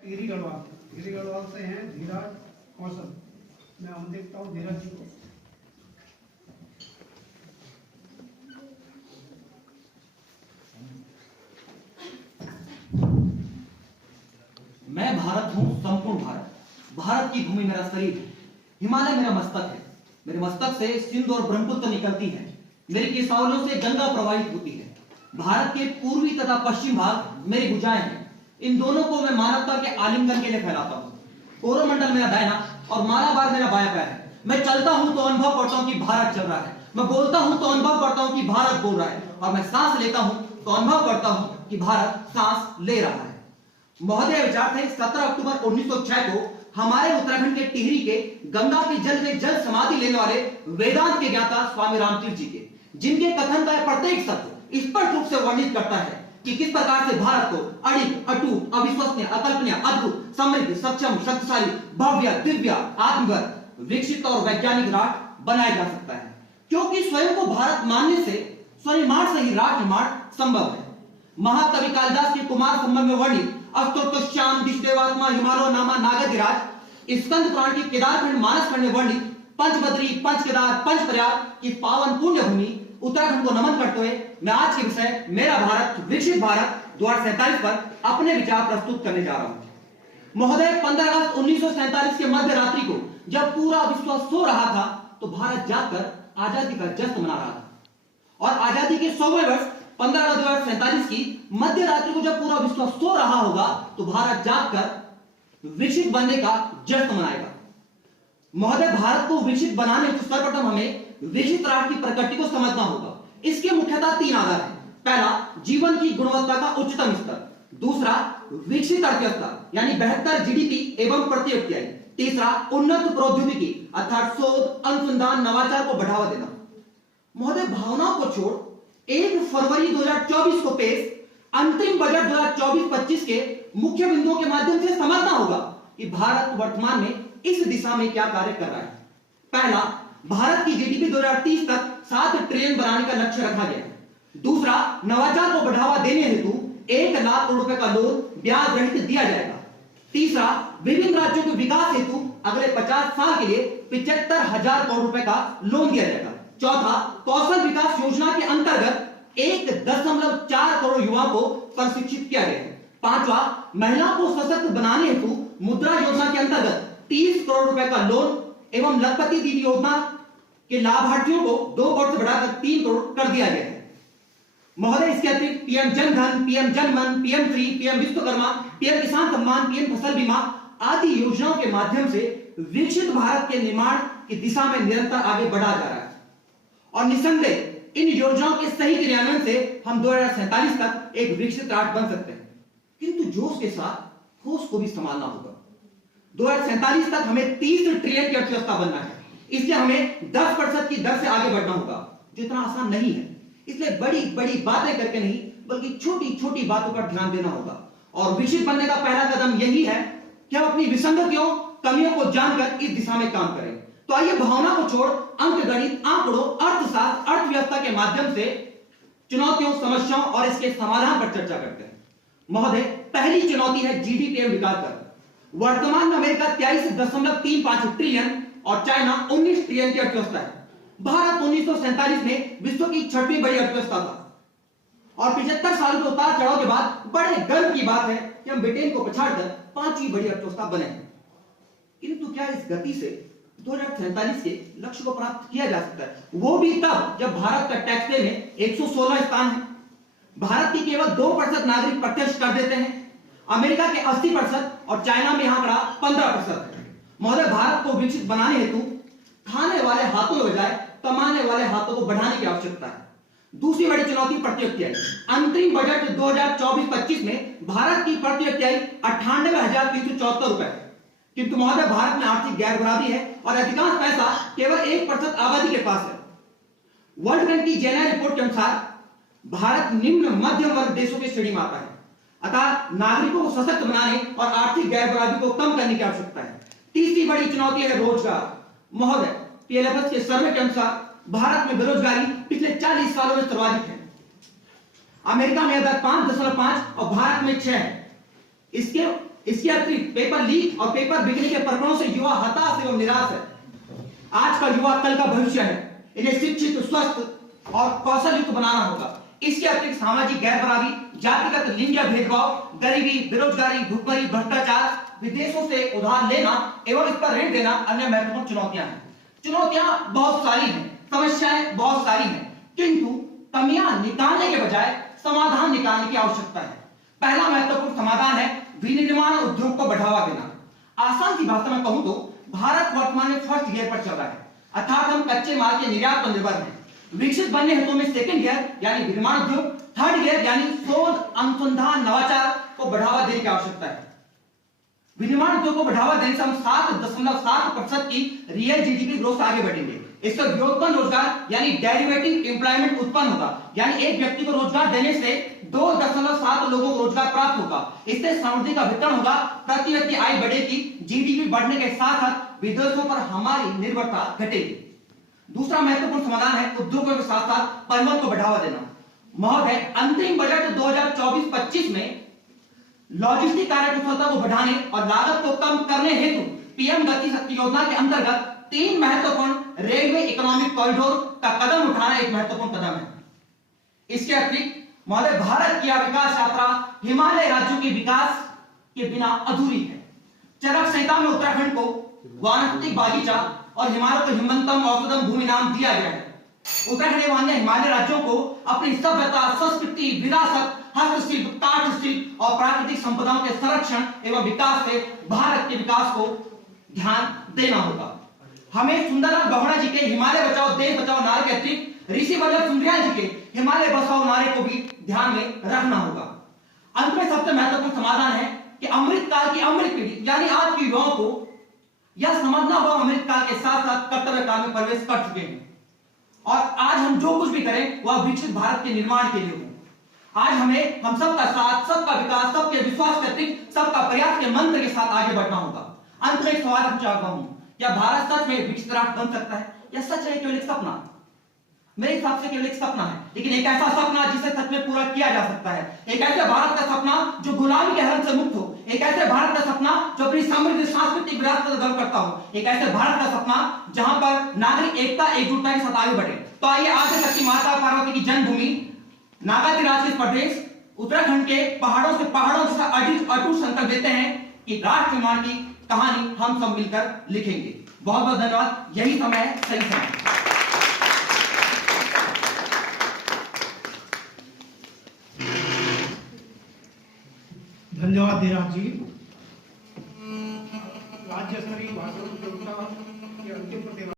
गिरी गढ़वाल से हैं धीरज कौशल। मैं हम देखता हूँ धीरज जी को। मैं भारत हूँ, संपूर्ण भारत। भारत की भूमि मेरा शरीर है, हिमालय मेरा मस्तक है। मेरे मस्तक से सिंध और ब्रह्मपुत्र निकलती है, मेरी केसावलों से गंगा प्रवाहित होती है। भारत के पूर्वी तथा पश्चिम भाग मेरी भुजाएं हैं। इन दोनों को मैं मानवता के आलिंगन के लिए फैलाता हूँ। कोरोमंडल मेरा दाहिना और मालाबार मेरा बायां पैर है। मैं चलता हूं तो अनुभव करता हूं कि भारत चल रहा है। मैं बोलता हूं तो अनुभव करता हूं कि भारत बोल रहा है, और मैं सांस लेता हूं तो अनुभव करता हूं कि भारत सांस ले रहा है। महोदय विचार थे 17 अक्टूबर 1906 को हमारे उत्तराखंड के टिहरी के गंगा के जल में जल समाधि लेने वाले वेदांत के ज्ञाता स्वामी रामतीर्थ जी के, जिनके कथन का प्रत्येक शब्द स्पष्ट रूप से वर्णित करता है कि किस प्रकार से भारत को अड़िग, अटूट, अविश्वसनीय, अकल्पनीय, अद्भुत, समृद्ध, सक्षम, शक्तिशाली, भव्य, दिव्य, आत्मनिर्भर, विकसित और वैज्ञानिक राष्ट्र बनाया जा सकता है। क्योंकि स्वयं को भारत मानने से स्वनिर्माण से ही राष्ट्र निर्माण संभव है। महाकवि कालिदास के कुमार संबंध में वर्णित अस्तोत्र श्याम दिशदेवात्मा हिमालय नामा नागधिराज, स्कंद पुराण की केदारखंड मानसखंड में वर्णित पंचबद्री, पंचकेदार, पंचप्रयाग की पावन पुण्य भूमि उत्तराखंड को नमन करते हुए मैं आज के विषय मेरा भारत विकसित भारत 2047 पर अपने विचार प्रस्तुत करने जा रहा हूं। महोदय, 15 अगस्त 1947 के मध्य रात्रि को जब पूरा विश्व सो रहा था तो भारत जागकर आजादी का जश्न मना रहा था, और आजादी के 100वें वर्ष 15 अगस्त 2047 की मध्य रात्रि को जब पूरा विश्व सो रहा होगा तो भारत जागकर विकसित बनने का जश्न मनाएगा। महोदय, भारत को विकसित बनाने हेतु सर्वप्रथम हमें विकसित राष्ट्र की प्रकृति को समझना होगा। इसके मुख्यतः 3 आधार हैं। पहला, जीवन की गुणवत्ता का उच्चतम स्तर। दूसरा, विकसित अर्थव्यवस्था यानी बेहतर जीडीपी एवं प्रतियोगिता। तीसरा, उन्नत प्रौद्योगिकी अर्थात शोध, अनुसंधान, नवाचार को बढ़ावा देना। महोदय, भावनाओं को छोड़ 1 फरवरी 2024 को पेश अंतरिम बजट 2024-25 के मुख्य बिंदुओं के माध्यम से समझना होगा कि भारत वर्तमान में इस दिशा में क्या कार्य कर रहा है। पहला, भारत की जीडीपी 2030 तक 7 ट्रिलियन बनाने का लक्ष्य रखा गया है। दूसरा, नवाचार को बढ़ावा देने हेतु 1 लाख करोड़ रुपए का लोन ब्याज रहित दिया जाएगा। तीसरा, विभिन्न राज्यों के विकास हेतु अगले 50 साल के लिए 75,000 करोड़ रुपए का लोन दिया जाएगा। चौथा, कौशल विकास योजना के अंतर्गत 1.4 करोड़ युवाओं को प्रशिक्षित किया गया है। पांचवा, महिलाओं को सशक्त बनाने हेतु मुद्रा योजना के अंतर्गत 30 करोड़ रुपए का लोन एवं लखपति दीदी योजना के लाभार्थियों को 2 करोड़ से बढ़ाकर 3 करोड़ कर दिया गया है। महोदय, इसके अतिरिक्त पीएम जनधन, पीएम जनमन, PM Shri, PM Vishwakarma, PM किसान सम्मान, पीएम फसल बीमा आदि योजनाओं के माध्यम से विकसित भारत के निर्माण की दिशा में निरंतर आगे बढ़ा जा रहा है, और निसंदेह इन योजनाओं के सही क्रियान्वयन से हम 2047 तक एक विकसित राष्ट्र बन सकते हैं। किंतु जोश के साथ होश को भी संभालना होगा। 2047 तक हमें 30 ट्रिलियन की अर्थव्यवस्था बनना है, इसलिए हमें 10% की दर से आगे बढ़ना होगा, जो इतना आसान नहीं है। इसलिए बड़ी बड़ी बातें करके नहीं बल्कि छोटी छोटी बातों पर ध्यान देना होगा, और विकसित बनने का पहला कदम यही है कि हम अपनी विसंगतियों, कमियों को जानकर इस दिशा में काम करें। तो आइए भावना को छोड़ अंकगणित, आंकड़ों, अर्थशास्त्र, अर्थव्यवस्था के माध्यम से चुनौतियों, समस्याओं और इसके समाधान पर चर्चा करते हैं। महोदय, पहली चुनौती है जीडीपी एवं विकास दर। वर्तमान में अमेरिका 23.35 ट्रिलियन और चाइना 19 ट्रिलियन की अर्थव्यवस्था है। भारत 1947 में विश्व की 6वीं बड़ी अर्थव्यवस्था था, और 75 साल के उतार चढ़ाव के बाद बड़े गर्व की बात है कि हम ब्रिटेन को पछाड़कर 5वीं बड़ी अर्थव्यवस्था बने हैं। किंतु क्या इस गति से 2047 के लक्ष्य को प्राप्त किया जा सकता है? वो भी तब जब भारत का टैक्स पे में 116 स्थान है। भारत की केवल 2% नागरिक प्रत्यक्ष कर देते हैं, अमेरिका के 80% और चाइना में आंकड़ा 15% है। महोदय, भारत को विकसित बनाने हेतु खाने वाले हाथों के बजाय कमाने वाले हाथों को बढ़ाने की आवश्यकता है। दूसरी बड़ी चुनौती प्रतियोगिता है। अंतरिम बजट 2024-25 में भारत की प्रतियोगिता 98,374 रुपए है। किंतु महोदय, भारत में आर्थिक गैर बराबरी है और अधिकांश पैसा केवल 1% आबादी के पास है। वर्ल्ड बैंक की जेनरल रिपोर्ट के अनुसार भारत निम्न मध्यम वर्ग देशों की श्रेणी में आता है। अतः नागरिकों को सशक्त बनाने और आर्थिक गैर बराबरी को कम करने की आवश्यकता है। तीसरी बड़ी चुनौती है रोजगार। महोदय, पीएलएफएस के सर्वे के अनुसार भारत में बेरोजगारी पिछले 40 सालों में सर्वाधिक है। अमेरिका में 5.5 और भारत में 6 है। इसके इसके अतिरिक्त पेपर लीक और पेपर बिकने के प्रकरणों से युवा हताश एवं निराश है। आज का युवा कल का भविष्य है, इन्हें शिक्षित, स्वस्थ और कौशल युक्त बनाना होगा। इसके अतिरिक्त सामाजिक गैर बराबरी, जातिगत लिंग भेदभाव, गरीबी, बेरोजगारी, भुखमरी, भ्रष्टाचार, विदेशों से उधार लेना एवं इस पर ऋण देना अन्य महत्वपूर्ण चुनौतियां हैं। चुनौतियां बहुत सारी हैं, समस्याएं बहुत सारी हैं, किंतु कमियां निकालने के बजाय समाधान निकालने की आवश्यकता है। पहला महत्वपूर्ण समाधान है विनिर्माण उद्योग को बढ़ावा देना। आसान सी भाषा में कहूं तो भारत वर्तमान में फर्स्ट गियर पर चल रहा है, अर्थात हम कच्चे माल के निर्यात पर निर्भर हैं। विकसित बनने हेतु में सेकंड गियर यानी विनिर्माण उद्योग, थर्ड गियर यानी शोध, अनुसंधान, नवाचार को बढ़ावा देने की आवश्यकता है। विनिर्माण उद्योग को बढ़ावा देने से हम 7.7% की रियल जीडीपी ग्रोथ से आगे बढ़ेंगे। इससे व्युत्पन्न रोजगार यानी डेरिवेटिव एम्प्लॉयमेंट उत्पन्न होगा, यानी एक व्यक्ति को रोजगार देने से 2.7 लोगों को रोजगार प्राप्त होगा। इससे समृद्धि का वितरण होगा, प्रति व्यक्ति आय बढ़ेगी, जीडीपी बढ़ने के साथ साथ विदेशों पर हमारी निर्भरता घटेगी। दूसरा महत्वपूर्ण समाधान है उद्योगों के साथ साथ परिवहन को बढ़ावा देना। महोदय, अंतरिम बजट 2024-25 में लॉजिस्टिक कार्यकुशलता को बढ़ाने और लागत को कम करने हेतु पीएम गति शक्ति योजना के अंतर्गत 3 महत्वपूर्ण रेलवे इकोनॉमिक कॉरिडोर का कदम उठाना एक महत्वपूर्ण कदम है। इसके अतिरिक्त महोदय, भारत की विकास यात्रा हिमालय राज्यों के विकास के बिना अधूरी है। चरक संहिता में उत्तराखंड को वानस्पतिक बागीचा और हिमालय को हिमवंतम औषधम भूमि नाम दिया गया है। उत्तराखंड एवं अन्य हिमालय राज्यों को अपनी सभ्यता, संस्कृति, विरासत, हस्तशिल्प, काठ शिल्प और प्राकृतिक संपदाओं के संरक्षण एवं विकास से भारत के विकास को ध्यान देना होगा। हमें सुंदरलाल बहुगुणा जी के हिमालय बचाओ देश बचाओ नारे के अतिरिक्त ऋषि वल्लभ सुंदरियाल जी के हिमालय बचाओ नारे को भी ध्यान में रखना होगा। अंत में सबसे महत्वपूर्ण समाधान है कि अमृत काल की अमृत पीढ़ी यानी आज के युवाओं को यह समझना होगा अमृत काल के साथ साथ कर्तव्य काल में प्रवेश कर चुके हैं और आज हम जो कुछ भी करें वह विकसित भारत के निर्माण के लिए हो। आज हमें हम सबका साथ, सबका विकास, सबके विश्वास के अतिरिक्त सबका प्रयास के मंत्र के साथ आगे बढ़ना होगा। अंत में एक सवाल पूछना चाहता हूं, क्या भारत सच में विकसित राष्ट्र बन सकता है या सच है केवल एक सपना? मेरे हिसाब से केवल एक सपना है, लेकिन एक ऐसा सपना जिसे सच में पूरा किया जा सकता है। एक ऐसे भारत का सपना जो गुलामी के हरण से मुक्त हो, एक ऐसे भारत का सपना जो अपनी समृद्ध सांस्कृतिक विरासत का गर्व करता हो, एक ऐसे भारत का सपना जहां पर नागरिक एकता एकजुटता के साथ आगे बढ़े। तो आइए आगे शक्ति माता पार्वती की जन्मभूमि नागाधिराज प्रदेश उत्तराखंड के पहाड़ों से पहाड़ों जैसा अटूट संकल्प लेते हैं कि राष्ट्र निर्माण की कहानी हम सब मिलकर लिखेंगे। बहुत बहुत धन्यवाद। यही समय है, सही समय। धन्यवाद धीराज जी। राज्य स्तरीय भाषण प्रतियोगिता के अंतिम प्रतिभागी